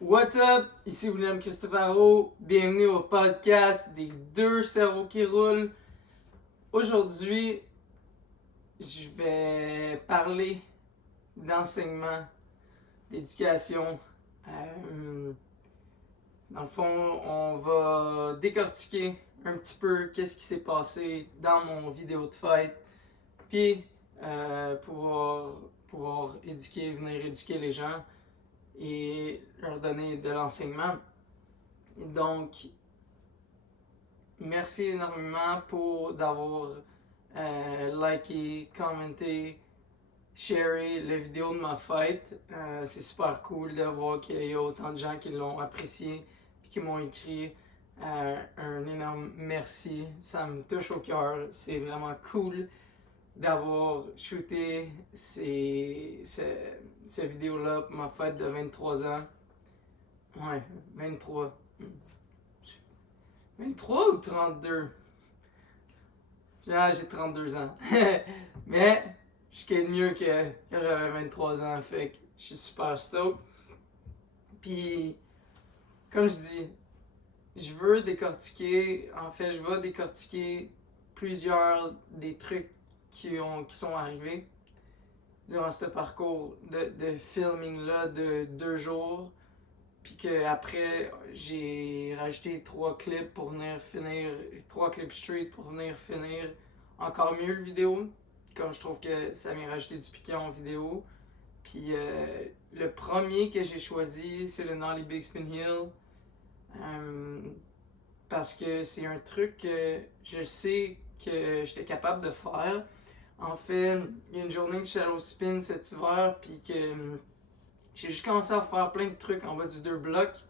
What's up? Ici William Cristofaro. Bienvenue au podcast des deux cerveaux qui roulent. Aujourd'hui, je vais parler d'enseignement, d'éducation. Dans le fond, on va décortiquer un petit peu qu'est-ce qui s'est passé dans mon vidéo de fête, puis pouvoir venir éduquer les gens et leur donner de l'enseignement. Donc, merci énormément d'avoir liké, commenté, sharé la vidéo de ma fête. C'est super cool de voir qu'il y a autant de gens qui l'ont apprécié et qui m'ont écrit un énorme merci. Ça me touche au cœur. C'est vraiment cool d'avoir shooté cette vidéo-là pour ma fête de 23 ans. Ouais, 23. 23 ou 32? J'ai 32 ans. Mais je suis mieux que quand j'avais 23 ans, fait que je suis super stoked. Puis, comme je dis, je vais décortiquer plusieurs des trucs qui sont arrivés durant ce parcours de filming-là de 2 jours. Puis qu'après, j'ai rajouté 3 clips pour venir finir, 3 clips street pour venir finir encore mieux le vidéo. Comme je trouve que ça vient rajouter du piquant en vidéo. Puis le premier que j'ai choisi, c'est le Nollie Big Spin Hill. Parce que c'est un truc que je sais que j'étais capable de faire. En fait, il y a une journée de shallow spin cet hiver, puis que j'ai juste commencé à faire plein de trucs en bas du 2 blocs.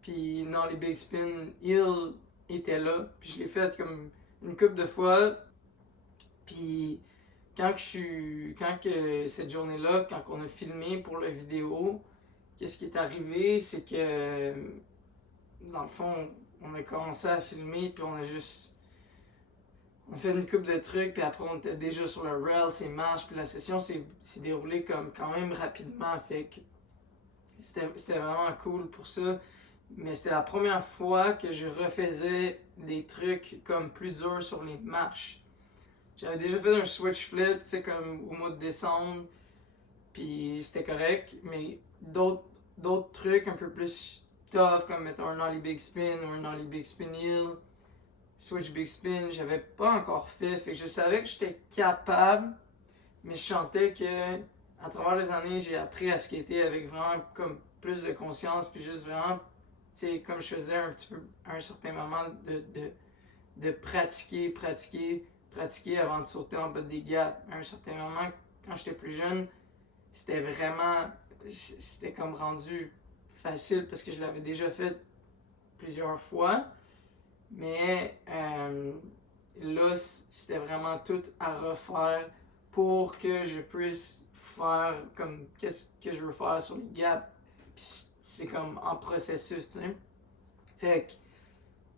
Puis dans les Big Spin, il était là. Puis je l'ai fait comme une couple de fois. Puis quand cette journée-là, quand on a filmé pour la vidéo, qu'est-ce qui est arrivé, c'est que dans le fond, on a commencé à filmer, puis on a fait une couple de trucs, puis après on était déjà sur le rail, c'est marche, puis la session s'est déroulée comme quand même rapidement, fait que c'était vraiment cool pour ça. Mais c'était la première fois que je refaisais des trucs comme plus durs sur les marches. J'avais déjà fait un switch flip, tu sais, comme au mois de décembre, puis c'était correct, mais d'autres trucs un peu plus tough, comme mettons un Nollie Big Spin ou un Nollie Big Spin Hill, Switch Big Spin, j'avais pas encore fait. Fait que je savais que j'étais capable, mais je sentais que à travers les années, j'ai appris à skater avec vraiment comme plus de conscience, puis juste vraiment, tu sais, comme je faisais un petit peu à un certain moment de pratiquer avant de sauter en bas des gaps. À un certain moment, quand j'étais plus jeune, c'était comme rendu facile parce que je l'avais déjà fait plusieurs fois. Mais là, c'était vraiment tout à refaire pour que je puisse faire comme qu'est-ce que je veux faire sur les gaps. Puis c'est comme en processus, tu sais. Fait que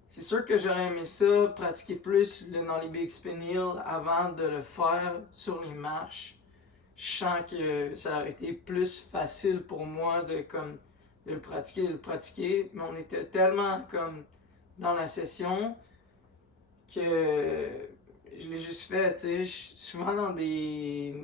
c'est sûr que j'aurais aimé ça, pratiquer plus dans les Big Spin Hill avant de le faire sur les marches. Je sens que ça aurait été plus facile pour moi de le pratiquer, mais on était tellement comme dans la session que je l'ai juste fait, tu sais, souvent dans des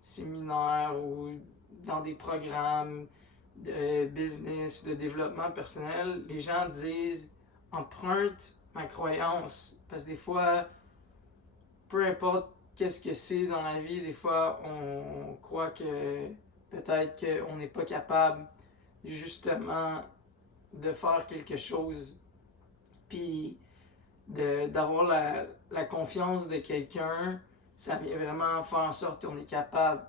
séminaires ou dans des programmes de business, de développement personnel, les gens disent emprunte ma croyance. Parce que des fois, peu importe qu'est-ce que c'est dans la vie, des fois on croit que peut-être qu'on n'est pas capable justement de faire quelque chose. Puis d'avoir la confiance de quelqu'un, ça vient vraiment faire en sorte qu'on est capable.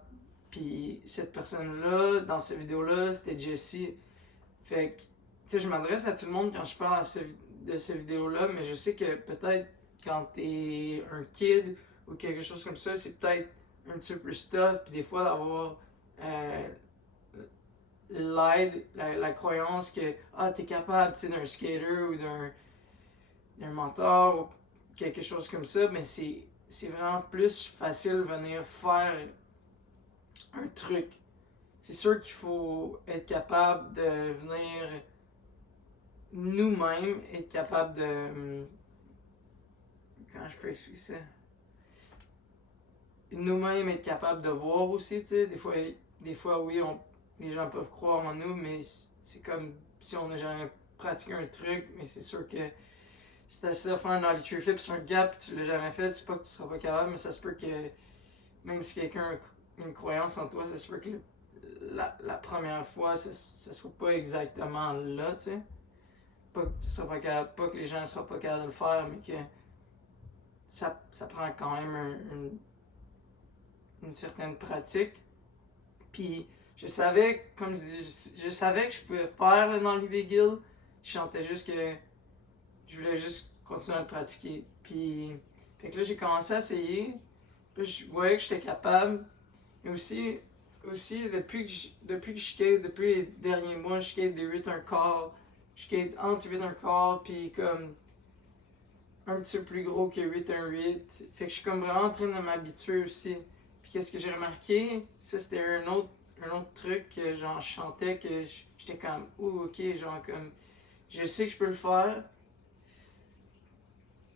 Puis cette personne-là, dans cette vidéo-là, c'était Jessie. Fait que, tu sais, je m'adresse à tout le monde quand je parle de cette vidéo-là, mais je sais que peut-être quand t'es un kid ou quelque chose comme ça, c'est peut-être un petit peu plus tough. Puis des fois, d'avoir l'aide, la croyance que t'es capable, tu sais, d'un skater ou d'un mentor ou quelque chose comme ça, mais c'est vraiment plus facile de venir faire un truc. c'est sûr qu'il faut être capable de venir nous-mêmes, être capable de... Comment je peux expliquer ça? Nous-mêmes être capable de voir aussi, tu sais. Des fois oui, les gens peuvent croire en nous, mais c'est comme si on n'a jamais pratiqué un truc, mais c'est sûr que si tu essaies de faire un ollie tree flip sur un gap tu l'as jamais fait, c'est pas que tu seras pas capable, mais ça se peut que même si quelqu'un a une croyance en toi, ça se peut que la première fois, ça soit pas exactement là, tu sais. Pas que, tu seras pas capable, pas que les gens ne seront pas capables de le faire, mais que ça prend quand même une certaine pratique. Puis je savais, comme je dis, je savais que je pouvais faire le Nollie Big Hill. Je sentais juste que je voulais juste continuer à le pratiquer. Puis, fait que là, j'ai commencé à essayer. Là, je voyais que j'étais capable. Mais aussi depuis que je skate, depuis les derniers mois, je skate des 8 un quart. Je skate entre 8 un quart, puis comme un petit peu plus gros que 8 un 8. Fait que je suis comme vraiment en train de m'habituer aussi. Puis qu'est-ce que j'ai remarqué? Ça, c'était un autre truc que genre je chantais que j'étais comme, ouh, ok, genre comme, je sais que je peux le faire.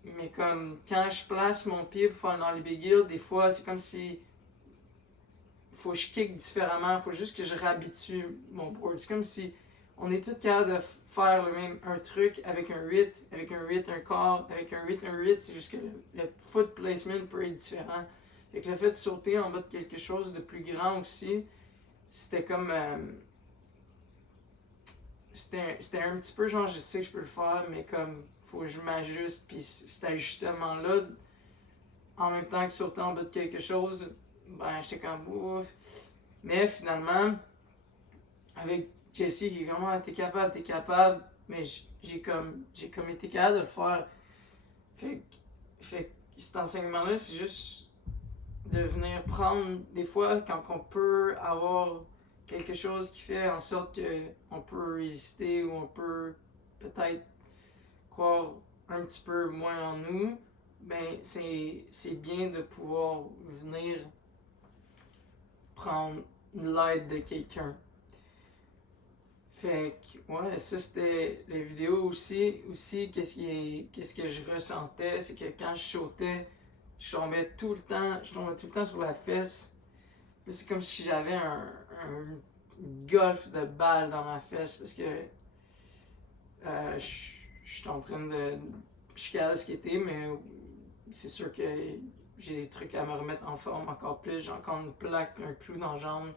Mais comme quand je place mon pied pour faire dans les big hill, des fois c'est comme si faut que je kick différemment, faut juste que je réhabitue mon board. C'est comme si on est tous capables de faire un truc avec un 8, avec un 8, un quart, avec un 8, un 8, c'est juste que le foot placement peut être différent. Fait que le fait de sauter en bas de quelque chose de plus grand aussi, c'était comme. C'était un petit peu genre, je sais que je peux le faire, mais comme, faut que je m'ajuste, puis cet ajustement-là, en même temps que sauter en bas de quelque chose, ben j'étais comme ouf. Mais finalement, avec Jesse qui est comme ah, t'es capable, mais j'ai comme été capable de le faire. Fait que cet enseignement-là, c'est juste de venir prendre des fois quand on peut avoir quelque chose qui fait en sorte qu'on peut résister ou on peut peut-être croire un petit peu moins en nous, ben c'est bien de pouvoir venir prendre l'aide de quelqu'un. Fait que, ouais, ça c'était les vidéos aussi. Aussi, qu'est-ce que je ressentais, c'est que quand je sautais, je tombais tout le temps sur la fesse. C'est comme si j'avais un golf de balles dans ma fesse parce que je suis en train de. Je suis capable de skater, mais c'est sûr que j'ai des trucs à me remettre en forme encore plus. J'ai encore une plaque, un clou dans la jambe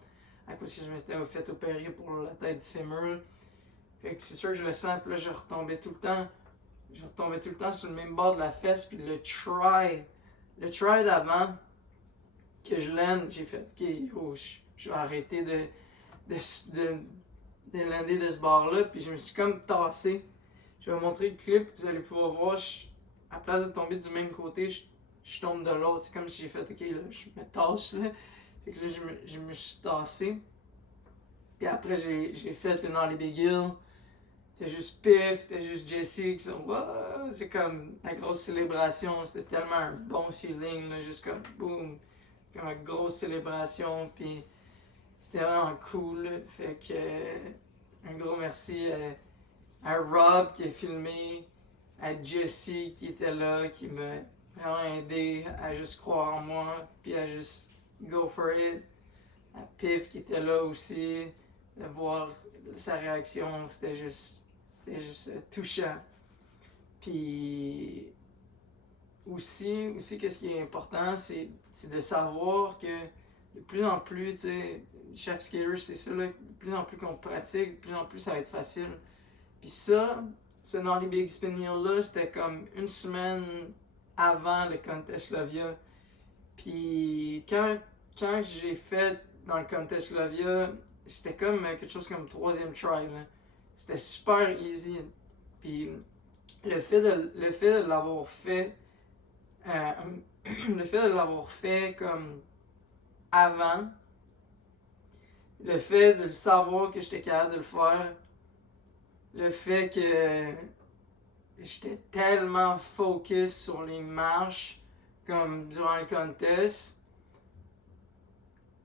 à cause que je m'étais fait opérer pour la tête du fémur. Fait que c'est sûr que je le sens, puis là je retombais tout le temps. Je retombais tout le temps sur le même bord de la fesse, puis le try d'avant que je land, j'ai fait ok, oh, je vais arrêter de lander de ce bord-là, puis je me suis comme tassé. Je vais vous montrer le clip, vous allez pouvoir voir, à place de tomber du même côté, je tombe de l'autre. C'est comme si j'ai fait ok, là, je me tasse là. Fait que là, je me suis tassé. Puis après, j'ai fait le dans les big hills. C'était juste Piff, c'était juste Jesse qui sont. Wow! C'est comme la grosse célébration. C'était tellement un bon feeling, là, juste comme boum. Comme une grosse célébration. Puis c'était vraiment cool. Fait que un gros merci à Rob qui a filmé, à Jesse qui était là, qui m'a vraiment aidé à juste croire en moi, puis à juste go for it. À Piff qui était là aussi, de voir sa réaction, c'était juste touchant. Puis aussi qu'est-ce qui est important, c'est de savoir que de plus en plus, tu sais, chaque skater, c'est ça, là, de plus en plus qu'on pratique, de plus en plus ça va être facile. Puis ça dans les Big Spin Hill-là, c'était comme une semaine avant le Contest Lovia. Puis quand j'ai fait dans le Contest Lovia, c'était comme quelque chose comme troisième try. Là. C'était super easy. Puis le fait de l'avoir fait, le fait de l'avoir fait comme avant, le fait de savoir que j'étais capable de le faire, le fait que j'étais tellement focus sur les marches comme durant le contest,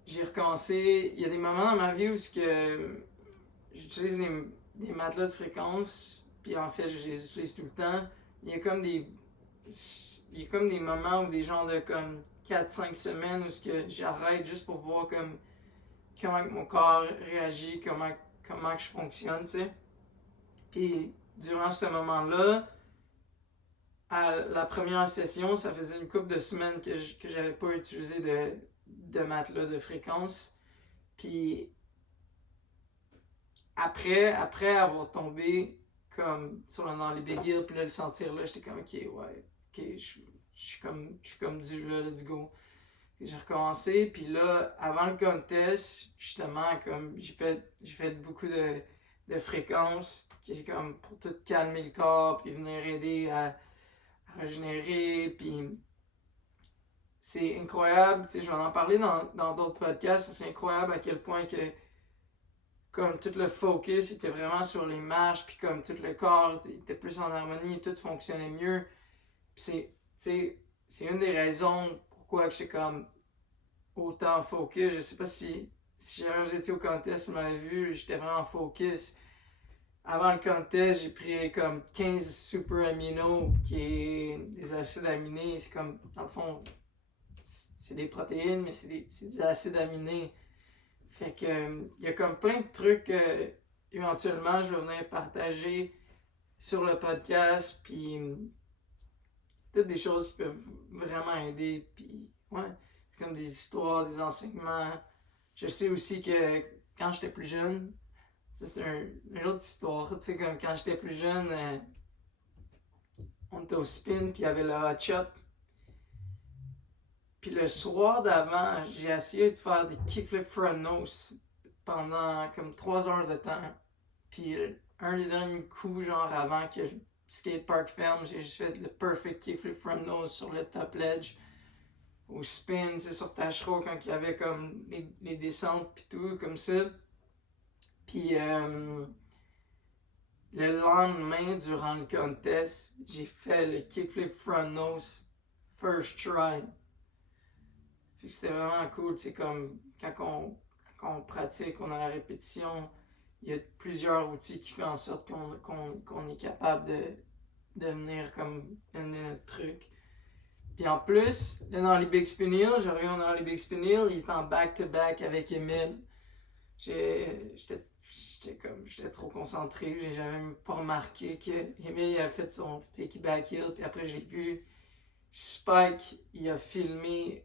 j'ai recommencé. Il y a des moments dans ma vie où j'utilise des matelas de fréquence, puis en fait, je les utilise tout le temps. Il y a comme des, il y a comme des moments ou des genres de comme 4-5 semaines où j'arrête juste pour voir comme comment mon corps réagit, comment que je fonctionne, tu sais. Puis durant ce moment-là, à la première session, ça faisait une couple de semaines que j'avais pas utilisé de matelas de fréquence. Puis après avoir tombé comme dans les big hills, puis là, le sentir là, j'étais comme, ok, ouais, ok, je suis comme dû là, let's go. J'ai recommencé, puis là, avant le contest, justement, comme j'ai fait beaucoup de fréquences, qui est comme pour tout calmer le corps, puis venir aider à régénérer, puis c'est incroyable, tu sais, je vais en parler dans d'autres podcasts, c'est incroyable à quel point que comme tout le focus était vraiment sur les marches, puis comme tout le corps était plus en harmonie, tout fonctionnait mieux. Puis c'est une des raisons pourquoi je suis comme autant focus. Je sais pas si jamais vous étiez au contest, vous m'avez vu, j'étais vraiment focus. Avant le contest, j'ai pris comme 15 super amino, qui est des acides aminés. C'est comme, dans le fond, c'est des protéines, mais c'est des acides aminés. Fait que, il y a comme plein de trucs que, éventuellement, je vais venir partager sur le podcast, puis toutes des choses qui peuvent vraiment aider, puis ouais, c'est comme des histoires, des enseignements. Je sais aussi que quand j'étais plus jeune, ça c'est une autre histoire, tu sais, comme quand j'étais plus jeune, on était au spin, puis il y avait le hot shot. Puis le soir d'avant, j'ai essayé de faire des kickflip front nose pendant comme 3 heures de temps. Puis un des derniers coups, genre avant que le skatepark ferme, j'ai juste fait le perfect kickflip front nose sur le top ledge. Au spin, tu sais, sur Tachereau, quand il y avait comme les descentes pis tout, comme ça. Puis le lendemain, durant le contest, j'ai fait le kickflip front nose first try. Puis c'était vraiment cool, c'est comme quand on pratique, on a la répétition, il y a plusieurs outils qui font en sorte qu'on est capable de venir comme donner notre truc. Puis en plus, là dans les Big Spin Hill, je reviens dans les Big Spin Hill, il est en back-to-back avec Emile. J'étais trop concentré, j'ai jamais pas remarqué que Emile a fait son fake back hill, puis après j'ai vu Spike, il a filmé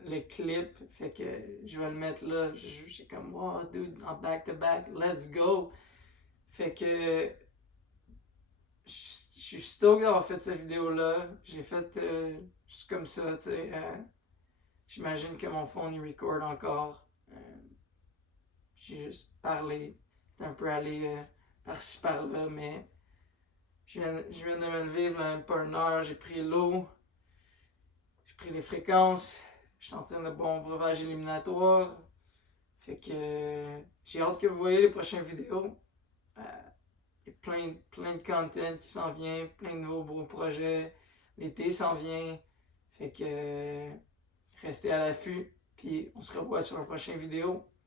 le clip, fait que je vais le mettre là. J'ai comme, wow, dude, en back-to-back, let's go. Fait que je suis stoked d'avoir fait cette vidéo-là. J'ai fait juste comme ça, tu sais. J'imagine que mon phone il record encore. J'ai juste parlé. C'est un peu allé par-ci par-là, mais je viens de me lever, même pas une heure. J'ai pris l'eau, j'ai pris les fréquences. Je suis en train de boire mon breuvage éliminatoire. Fait que j'ai hâte que vous voyez les prochaines vidéos. Il y a plein de content qui s'en vient, plein de nouveaux beaux projets. L'été s'en vient. Fait que restez à l'affût. Puis on se revoit sur la prochaine vidéo.